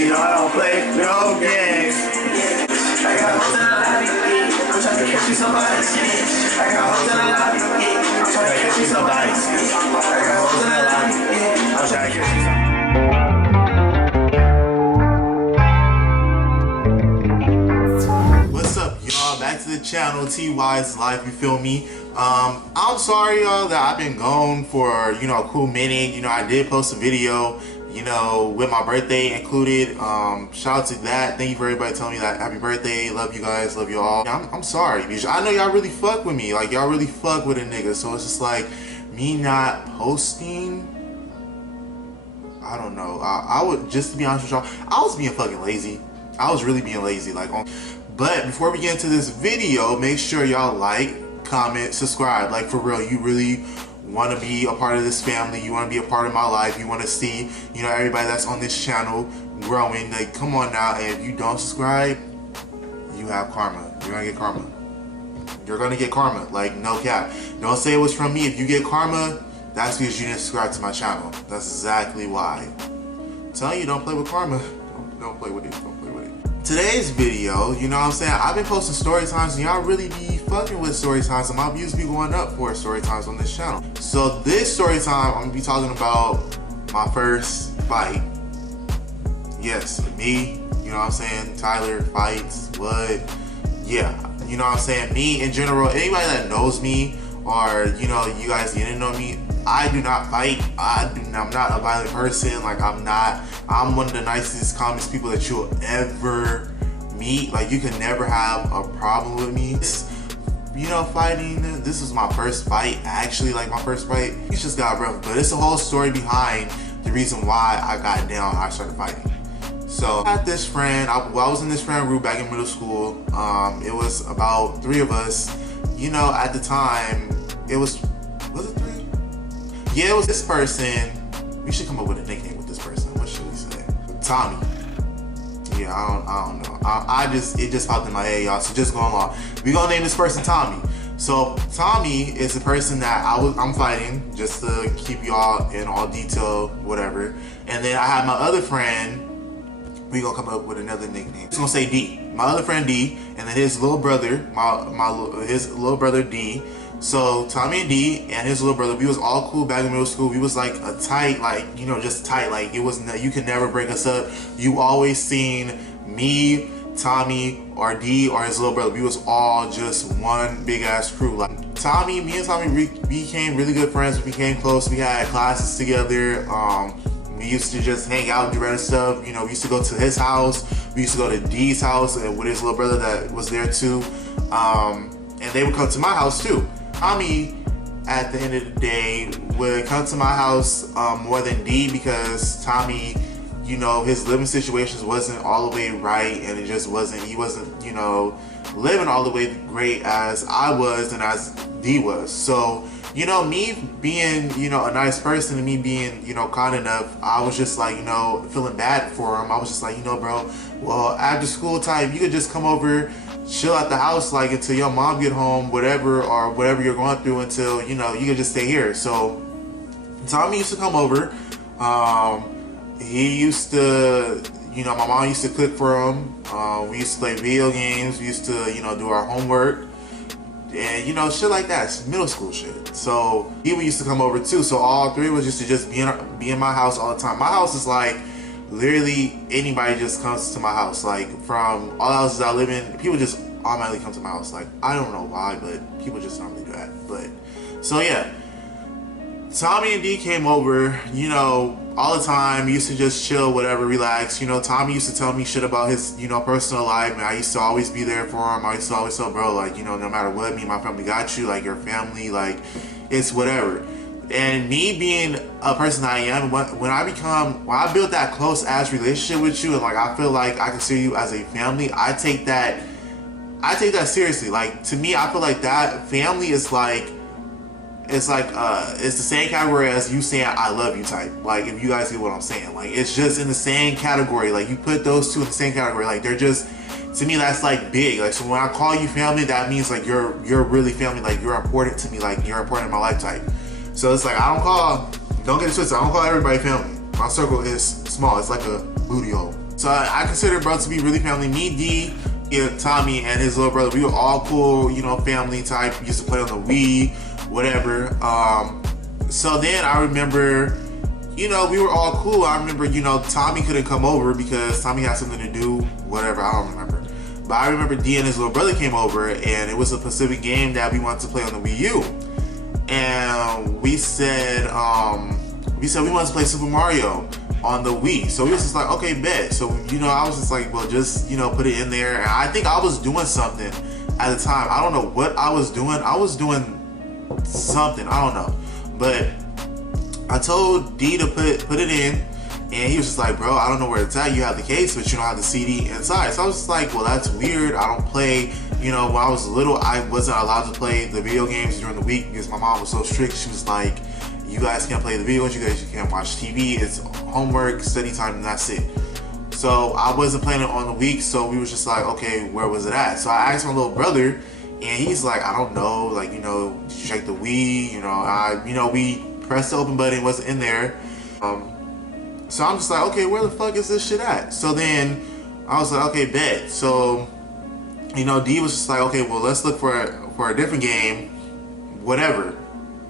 She know I don't play no games. I got hoes in the lobby, I'm trying to catch you somebody. I got hoes in the lobby, I'm trying to catch you somebody. I got hoes in the lobby, I'm trying to catch you somebody. Back to the channel, TY's Life, you feel me? I'm sorry y'all that I've been gone for, a cool minute. I did post a video, with my birthday included. Shout out to that. Thank you for everybody telling me that happy birthday. Love you guys, love you all. I'm sorry, because I know y'all really fuck with me. Like, y'all really fuck with a nigga. So it's just like, me not posting, I don't know. I would, just to be honest with y'all, I was being fucking lazy. I was really being lazy, but before we get into this video, make sure y'all like, comment, subscribe. Like, for real, you really want to be a part of this family. You want to be a part of my life. You want to see, everybody that's on this channel growing. Like, come on now. And if you don't subscribe, you have karma. You're going to get karma. You're going to get karma. Like, no cap. Don't say it was from me. If you get karma, that's because you didn't subscribe to my channel. That's exactly why. I'm telling you, don't play with karma. Don't play with it. Don't play with it. Today's video, I've been posting story times and y'all really be fucking with story times, and my views be going up for story times on this channel. So this story time, I'm gonna be talking about my first fight. Yes, me, Tyler fights, what? Yeah, me in general, anybody that knows me, or you guys didn't know me, I do not fight. I'm not a violent person. Like, I'm one of the nicest, calmest people that you'll ever meet. Like, you can never have a problem with me. Fighting, this was my first fight, actually, like my first fight. It just got rough, but it's a whole story behind the reason why I got down, I started fighting. So I had this friend, I was in this friend group back in middle school. It was about 3 of us. At the time, was it 3? Yeah, it was this person. We should come up with a nickname with this person. What should we say? Tommy. Yeah, I don't know. It just popped in my head, y'all. So just go along. We gonna name this person Tommy. So Tommy is the person that I'm fighting, just to keep y'all in all detail, whatever. And then I have my other friend. We gonna come up with another nickname. It's gonna say D. My other friend D, and then his little brother, his little brother D. So Tommy and D and his little brother, we was all cool back in middle school. We was like a tight, just tight. Like, it was, you could never break us up. You always seen me, Tommy, or D, or his little brother. We was all just one big ass crew. Like, me and Tommy became really good friends. We became close. We had classes together. We used to just hang out and do random stuff. We used to go to his house. We used to go to D's house and with his little brother that was there too. And they would come to my house too. Tommy, at the end of the day, would come to my house more than D, because Tommy, his living situations wasn't all the way right, and he wasn't, living all the way great as I was and as D was. So, me being, a nice person, and me being, kind enough, I was just like, feeling bad for him. I was just like, bro, well, after school time, you could just come over, chill at the house, like, until your mom get home, whatever you're going through, until, you can just stay here. So Tommy used to come over. He used to, my mom used to cook for him. We used to play video games. We used to, do our homework. And shit like that. It's middle school shit. So he used to come over too. So all 3 of us used to just be in my house all the time. My house is like, literally anybody just comes to my house. Like, from all the houses I live in, people just automatically come to my house. Like, I don't know why, but people just normally do that. But so yeah, Tommy and D came over, all the time. We used to just chill, whatever, relax. Tommy used to tell me shit about his, personal life, and I used to always be there for him. I used to always tell bro, like, no matter what, me and my family got you. Like, your family, like, it's whatever. And me being a person I am, when I build that close ass relationship with you, and like, I feel like I consider you as a family, I take that seriously. Like, to me, I feel like that family is like, it's the same category as you saying I love you type. Like, if you guys get what I'm saying, like, it's just in the same category. Like, you put those two in the same category. Like, they're just, to me, that's like big. Like, so when I call you family, that means like you're really family. Like, you're important to me. Like, you're important in my life type. So it's like, don't get it twisted, I don't call everybody family. My circle is small. It's like a booty hole. So I consider bro to be really family. Me, D, Tommy, and his little brother, we were all cool, you know, family type. We used to play on the Wii, whatever. So then I remember, you know, we were all cool. I remember, you know, Tommy couldn't come over because Tommy had something to do, whatever, I don't remember. But I remember D and his little brother came over, and it was a Pacific game that we wanted to play on the Wii U. And we said we wanted to play Super Mario on the Wii. So we was just like, okay, bet. So, you know, I was just like, well, just, you know, put it in there. And I think I was doing something at the time. I don't know what I was doing. I was doing something, I don't know. But I told D to put it in, and he was just like, bro, I don't know where it's at. You have the case, but you don't have the CD inside. So I was just like, well, that's weird. I don't play, you know, when I was little, I wasn't allowed to play the video games during the week because my mom was so strict. She was like, you guys can't play the videos, you guys can't watch TV, it's homework, study time, and that's it. So I wasn't playing it on the week, so we was just like, okay, where was it at? So I asked my little brother, and he's like, I don't know, like, you know, check the Wii, you know, we pressed the open button, it wasn't in there. So I'm just like, okay, where the fuck is this shit at? So then I was like, okay, bet. So, you know, D was just like, okay, well, let's look for a different game, whatever.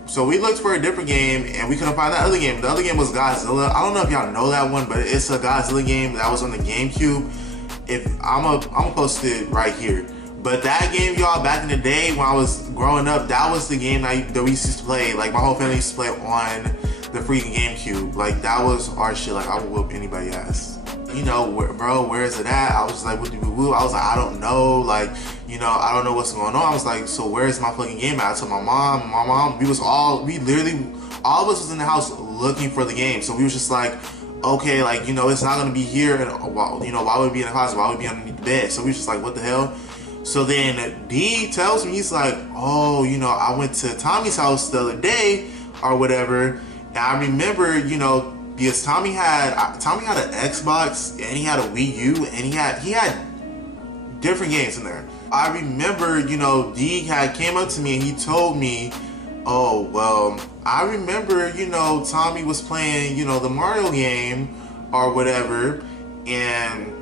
So we looked for a different game, and we couldn't find that other game. The other game was Godzilla. I don't know if y'all know that one, but it's a Godzilla game that was on the GameCube. If I'm gonna post it right here. But that game, y'all, back in the day when I was growing up, that was the game that we used to play. Like, my whole family used to play on the freaking GameCube. Like, that was our shit. Like, I would whoop anybody's ass. You know, bro, where is it at? I was just like, woo. I was like, I don't know. Like, you know, I don't know what's going on. I was like, so where's my fucking game at? I told my mom, we literally, all of us was in the house looking for the game. So we was just like, okay, like, you know, it's not gonna be here. And, you know, why would it be in the closet? Why would it be underneath the bed? So we was just like, what the hell? So then D tells me, he's like, oh, you know, I went to Tommy's house the other day or whatever. And I remember, you know, because Tommy had an Xbox and he had a Wii U and he had different games in there. I remember, you know, D came up to me and he told me, oh, well, I remember, you know, Tommy was playing, you know, the Mario game or whatever and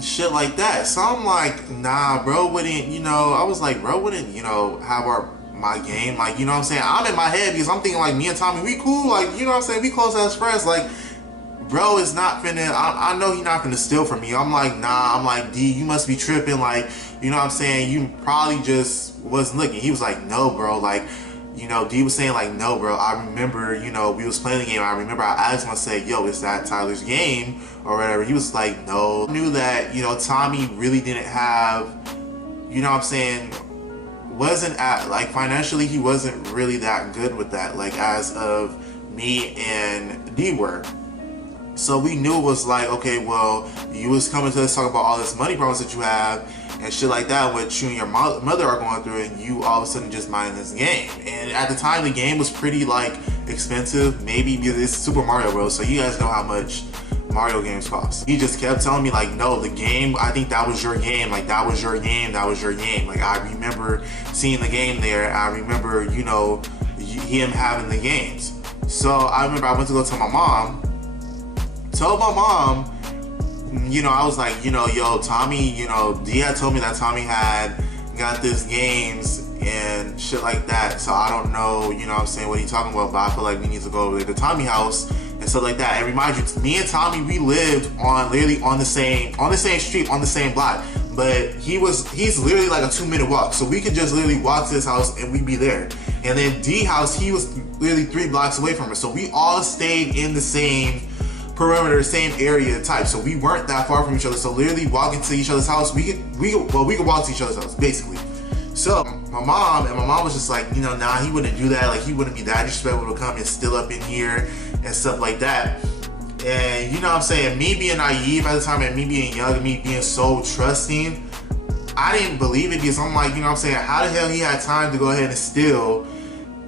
shit like that. So I'm like, nah, bro wouldn't, you know, I was like, bro wouldn't, you know, have my game, like, you know what I'm saying? I'm in my head because I'm thinking like, me and Tommy, we cool, like, you know what I'm saying? We close as friends, like, bro is not finna, I know he's not finna steal from me. I'm like, nah, I'm like, D, you must be tripping, like, you know what I'm saying? You probably just wasn't looking. He was like, no, bro, like, you know, D was saying like, no, bro, I remember, you know, we was playing the game. I remember I asked him, I said, yo, is that Tyler's game or whatever? He was like, no. I knew that, you know, Tommy really didn't have, you know what I'm saying, wasn't at, like, financially, he wasn't really that good with that, like, as of me and D were. So we knew it was like, okay, well, you was coming to us talk about all this money problems that you have and shit like that, what you and your mother are going through, and you all of a sudden just buying this game. And at the time, the game was pretty, like, expensive, maybe because it's Super Mario Bros. So you guys know how much Mario games cost. He just kept telling me like, no, the game, I think that was your game, like, that was your game, that was your game. Like, I remember seeing the game there. I remember, you know, him having the games. So I remember I went to go tell my mom, told my mom, you know, I was like, you know, yo, Tommy, you know, D had told me that Tommy had got this games and shit like that. So I don't know, you know what I'm saying, what he talking about, but I feel like we need to go over to the Tommy house and stuff like that. And remind you, me and Tommy, we lived literally on the same street, on the same block. But he's literally like a 2-minute walk. So we could just literally walk to his house and we'd be there. And then D house, he was literally 3 blocks away from us. So we all stayed in the same perimeter, same area type. So we weren't that far from each other. So literally walking to each other's house, we could walk to each other's house, basically. So my mom was just like, you know, nah, he wouldn't do that. Like, he wouldn't be that disrespectful to come and still up in here and stuff like that. And you know what I'm saying, me being naive at the time and me being young and me being so trusting, I didn't believe it because I'm like, you know what I'm saying, how the hell he had time to go ahead and steal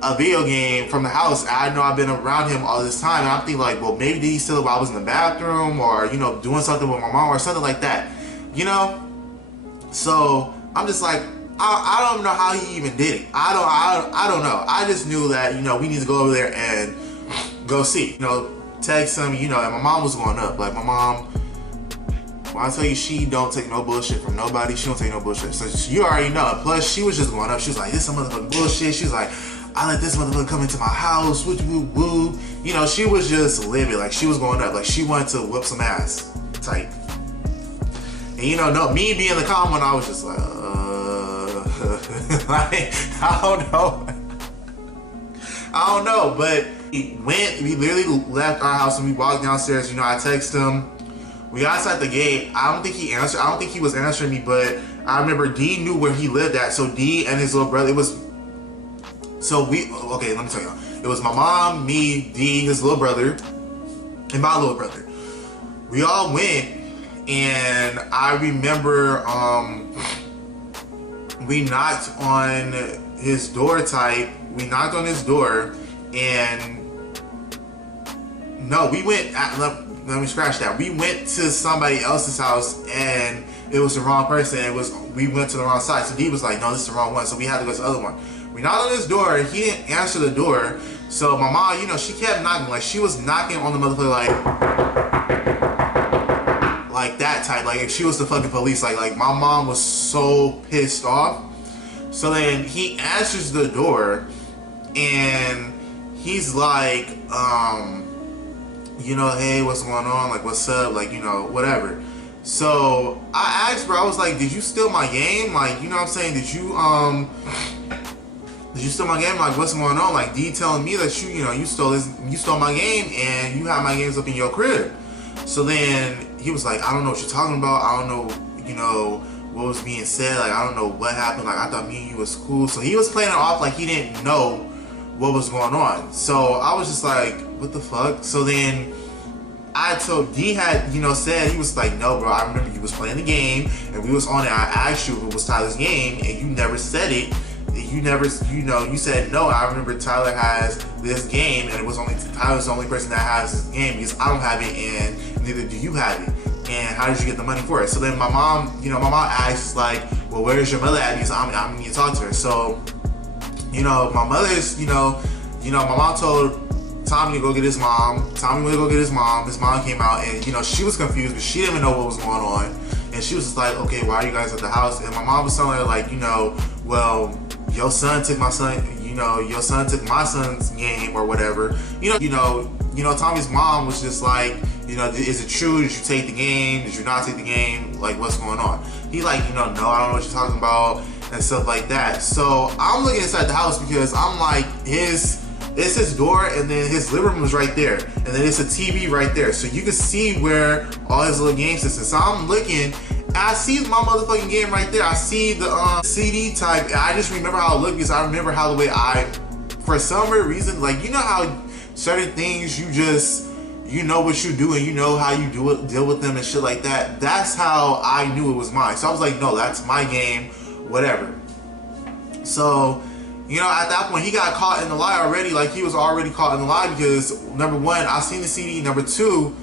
a video game from the house? I know I've been around him all this time, and I'm thinking like, well, maybe did he steal it while I was in the bathroom, or, you know, doing something with my mom or something like that, you know? So I'm just like, I don't know how he even did it. I don't know. I just knew that, you know, we need to go over there and go see, you know, text him, you know. And my mom was going up, like, my mom, When I tell you she don't take no bullshit from nobody, she don't take no bullshit. So you already know. Plus, she was just going up. She was like, this is some motherfucking bullshit. She's like, I let this motherfucker come into my house. Woo, woo, woo. You know, she was just living. Like, she was going up. Like, she wanted to whip some ass type. And you know, no, me being the calm one, I was just like, like, I don't know. But we literally left our house and we walked downstairs. You know, I texted him. We got outside the gate. I don't think he answered. I don't think he was answering me, but I remember D knew where he lived at. So D and his little brother, okay, let me tell y'all. It was my mom, me, D, his little brother, and my little brother. We all went, and I remember we knocked on his door type. We knocked on his door, and no, we went let me scratch that. We went to somebody else's house and it was the wrong person. We went to the wrong side. So D was like, no, this is the wrong one. So we had to go to the other one. We knocked on his door. He didn't answer the door. So my mom, you know, she kept knocking. Like, she was knocking on the motherfucker like that type. Like, if she was the fucking police. Like my mom was so pissed off. So then he answers the door and he's like, you know, hey, what's going on? Like, what's up? Like, you know, whatever. So I asked, bro, I was like, did you steal my game? Like, you know what I'm saying? Did you steal my game? Like, what's going on? Like, D telling me that you stole my game and you have my games up in your crib. So then he was like, I don't know what you're talking about. I don't know, you know, what was being said. Like, I don't know what happened. Like, I thought me and you was cool. So he was playing it off like he didn't know what was going on. So I was just like, what the fuck? So then I told D had, you know, said, he was like, no, bro, I remember you was playing the game and we was on it. I asked you if it was Tyler's game and you never said it. You never, you know, you said no. I remember Tyler has this game and it was only Tyler's the only person that has this game because I don't have it and neither do you have it. And how did you get the money for it? So then my mom, you know, my mom asks like, well, where's your mother at? Because I'm going to talk to her. So, you know, my mother's, you know, my mom told Tommy to go get his mom. Tommy went to go get his mom. His mom came out and, you know, she was confused because she didn't even know what was going on. And she was just like, okay, why are you guys at the house? And my mom was telling her like, you know, well, your son took my son, you know, your son took my son's game or whatever. You know, Tommy's mom was just like, you know, is it true? Did you take the game? Did you not take the game? Like, what's going on? He like, you know, no, I don't know what you're talking about and stuff like that. So I'm looking inside the house because I'm like, it's his door and then his living room is right there. And then it's a TV right there. So you can see where all his little game systems. So I'm looking, and I see my motherfucking game right there. I see the CD type. And I just remember how it looked because I remember how the way for some weird reason, like, you know how certain things you know what you do and you know how you deal with them and shit like that. That's how I knew it was mine. So I was like, no, that's my game, whatever. So, you know, at that point, he got caught in the lie already. Like, he was already caught in the lie because, number one, I seen the CD. Number two,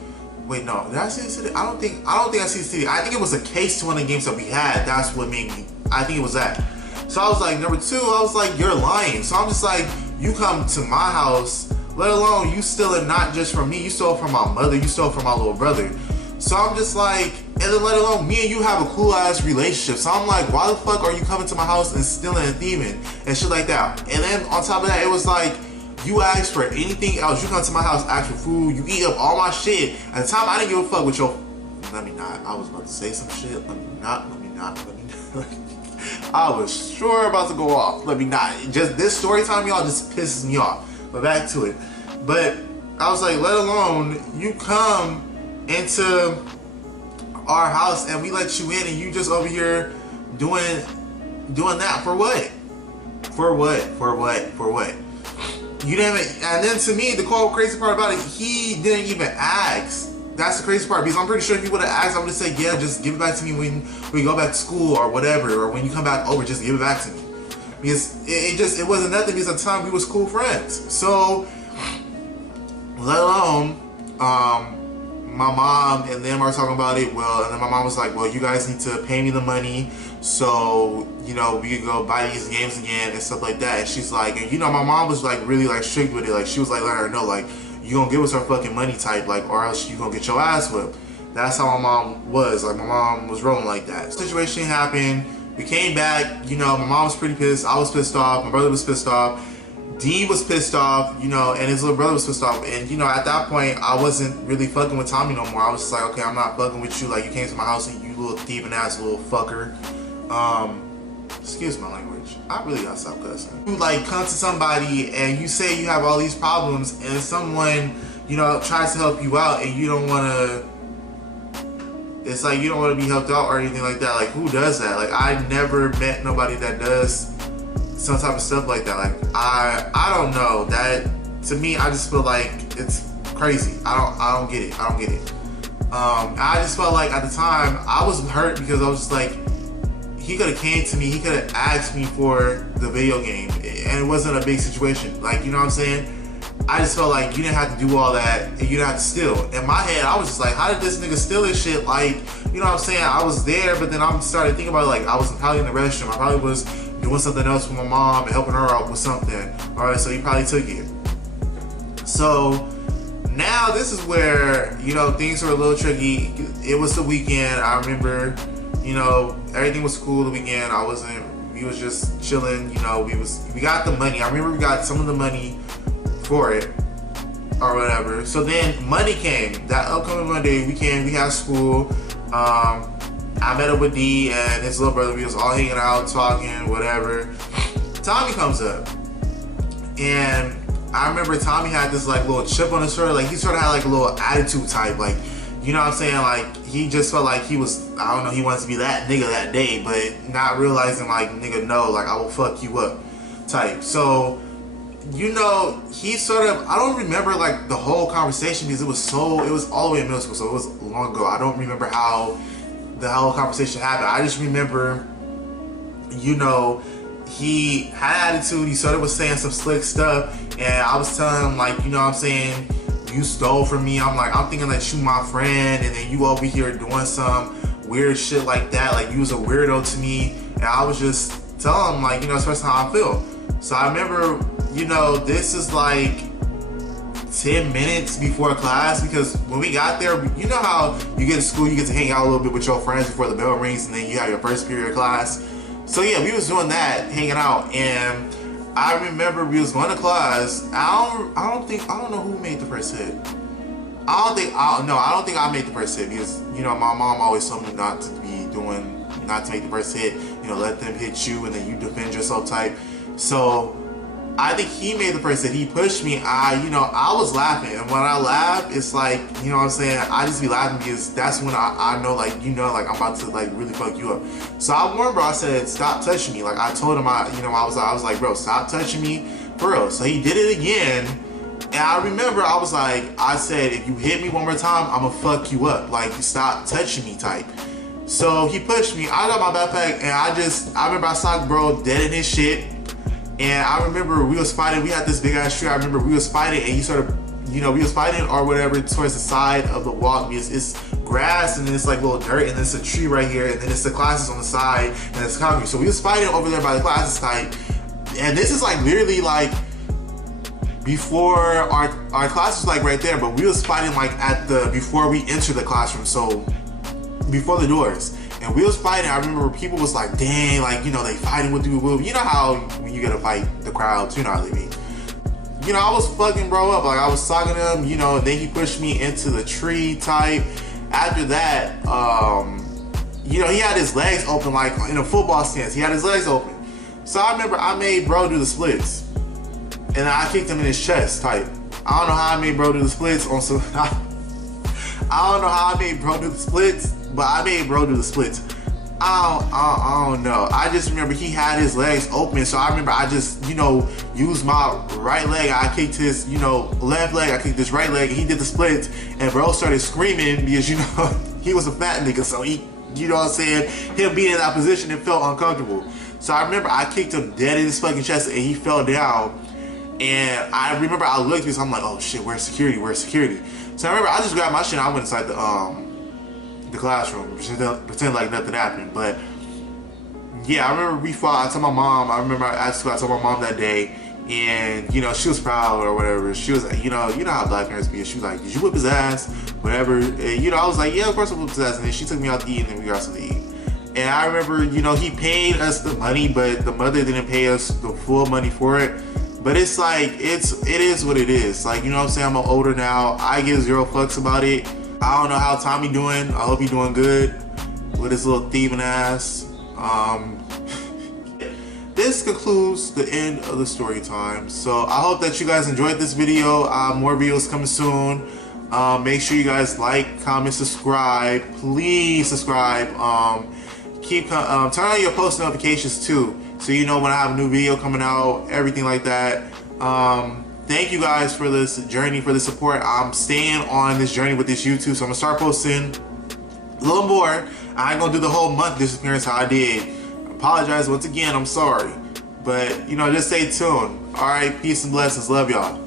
wait, no, did I see the CD? I don't think I see the CD. I think it was a case to one of the games that we had. That's what made me, I think it was that. So I was like, number two, I was like, you're lying. So I'm just like, you come to my house, let alone you steal it not just from me, you stole it from my mother, you stole it from my little brother. So I'm just like, and then let alone me and you have a cool ass relationship. So I'm like, why the fuck are you coming to my house and stealing and thieving and shit like that? And then on top of that, it was like, you ask for anything else. You come to my house, ask for food, you eat up all my shit. At the time, I didn't give a fuck with your, let me not, I was about to say some shit, let me not. I was sure about to go off, let me not. Just this story time, y'all, just pisses me off. But back to it. But I was like, let alone you come into our house and we let you in and you just over here doing that for what? For what? You didn't even, and then to me, the crazy part about it, he didn't even ask. That's the crazy part because I'm pretty sure if he would have asked, I would have said, yeah, just give it back to me when we go back to school or whatever, or when you come back over, just give it back to me. Because it wasn't nothing because at the time we was cool friends. So, let alone, my mom and them are talking about it. Well, and then my mom was like, well, you guys need to pay me the money so, you know, we could go buy these games again and stuff like that. And she's like, and you know, my mom was like really like strict with it. Like, she was like letting her know, like, you gonna give us our fucking money type, like, or else you gonna get your ass whipped. That's how my mom was. Like, my mom was rolling like that. Situation happened. We came back. You know, my mom was pretty pissed. I was pissed off. My brother was pissed off. D was pissed off, you know, and his little brother was pissed off. And, you know, at that point, I wasn't really fucking with Tommy no more. I was just like, okay, I'm not fucking with you. Like, you came to my house and you little thieving ass little fucker. Excuse my language. I really gotta stop cussing. You, like, come to somebody and you say you have all these problems and someone, you know, tries to help you out and you don't want to... It's like you don't want to be helped out or anything like that. Like, who does that? Like, I never met nobody that does some type of stuff like that. Like, I don't know. That, to me, I just feel like it's crazy. I don't get it. I don't get it. I just felt like at the time I was hurt because I was just like, he could have came to me, he could have asked me for the video game, and it wasn't a big situation. Like, you know what I'm saying? I just felt like you didn't have to do all that and you didn't have to steal. In my head, I was just like, how did this nigga steal this shit? Like, you know what I'm saying? I was there, but then I started thinking about it, like, I was probably in the restroom. I probably was doing something else with my mom and helping her out with something. All right, so he probably took it. So now this is where, you know, things were a little tricky. It was the weekend. I remember, you know, everything was cool the weekend. We was just chilling, you know, we got the money. I remember we got some of the money for it or whatever. So then Monday came. That upcoming Monday, we had school. I met up with D and his little brother. We was all hanging out, talking, whatever. Tommy comes up, and I remember Tommy had this like little chip on his shoulder. Like, he sort of had like a little attitude type, like, you know what I'm saying? Like, he just felt like he was, I don't know, he wanted to be that nigga that day, but not realizing, like, nigga, no, like, I will fuck you up type. So, you know, he sort of, I don't remember like the whole conversation because it was all the way in middle school, so it was long ago. I don't remember how the whole conversation happened. I just remember, you know, he had attitude. He sort of was saying some slick stuff, and I was telling him, like, you know what I'm saying, you stole from me. I'm thinking that you my friend, and then you over here doing some weird shit like that. Like, you was a weirdo to me, and I was just telling him, like, you know, expressing how I feel. So I remember, you know, this is like 10 minutes before class, because when we got there, you know how you get to school, you get to hang out a little bit with your friends before the bell rings, and then you have your first period of class. So yeah, we was doing that, hanging out, and I remember we was going to class. I don't know who made the first hit. I don't think I made the first hit, because, you know, my mom always told me not to make the first hit. You know, let them hit you and then you defend yourself type. So I think he made the first hit. He pushed me. I was laughing, and when I laugh, it's like, you know what I'm saying, I just be laughing because that's when I know, like, you know, like, I'm about to like really fuck you up. So I warned bro, I said, stop touching me. Like, I told him, I was like, bro, stop touching me for real. So he did it again, and I remember I said, if you hit me one more time, I'm gonna fuck you up. Like, stop touching me type. So he pushed me. I got my backpack, and I remember I saw bro dead in his shit. And I remember we was fighting. We had this big ass tree. I remember we was fighting, and he sort of, you know, we was fighting or whatever towards the side of the walk, because it's grass and then it's like little dirt, and then it's a tree right here, and then it's the classes on the side, and it's concrete. So we was fighting over there by the classes type. And this is like literally like before our class was like right there, but we was fighting like before we entered the classroom, so before the doors. And we was fighting. I remember people was like, dang, like, you know, they fighting with you. You know how when you get to fight the crowds, you know how they be. You know, I was fucking bro up. Like, I was talking to him, you know, and then he pushed me into the tree type. After that, you know, he had his legs open like in a football stance. He had his legs open. So I remember I made bro do the splits. And I kicked him in his chest type. I don't know how I made bro do the splits on some... I don't know how I made bro do the splits, but I made bro do the splits. I don't know. I just remember he had his legs open, so I remember I just, you know, used my right leg. I kicked his, you know, left leg. I kicked his right leg, and he did the splits, and bro started screaming because, you know, he was a fat nigga, so he, you know what I'm saying, him being in that position, it felt uncomfortable. So I remember I kicked him dead in his fucking chest, and he fell down. And I remember I looked because I'm like, oh shit, where's security? Where's security? So I remember I just grabbed my shit and I went inside the classroom, pretend like nothing happened. But yeah, I remember we fought. I told my mom. I remember I told my mom that day, and you know, she was proud or whatever. She was like, you know how black parents be. She was like, did you whip his ass? Whatever. And, you know, I was like, yeah, of course I whipped his ass. And then she took me out to eat, and then we got something to eat. And I remember, you know, he paid us the money, but the mother didn't pay us the full money for it. But it's like, it is what it is. Like, you know what I'm saying? I'm older now. I give zero fucks about it. I don't know how Tommy doing. I hope he doing good with his little thieving ass. This concludes the end of the story time. So I hope that you guys enjoyed this video. More videos coming soon. Make sure you guys like, comment, subscribe. Please subscribe. Turn on your post notifications too, so you know when I have a new video coming out, everything like that. Thank you guys for this journey, for the support. I'm staying on this journey with this YouTube, so I'm gonna start posting a little more. I ain't gonna do the whole month disappearance how I did. Apologize once again, I'm sorry. But, you know, just stay tuned. All right, peace and blessings. Love y'all.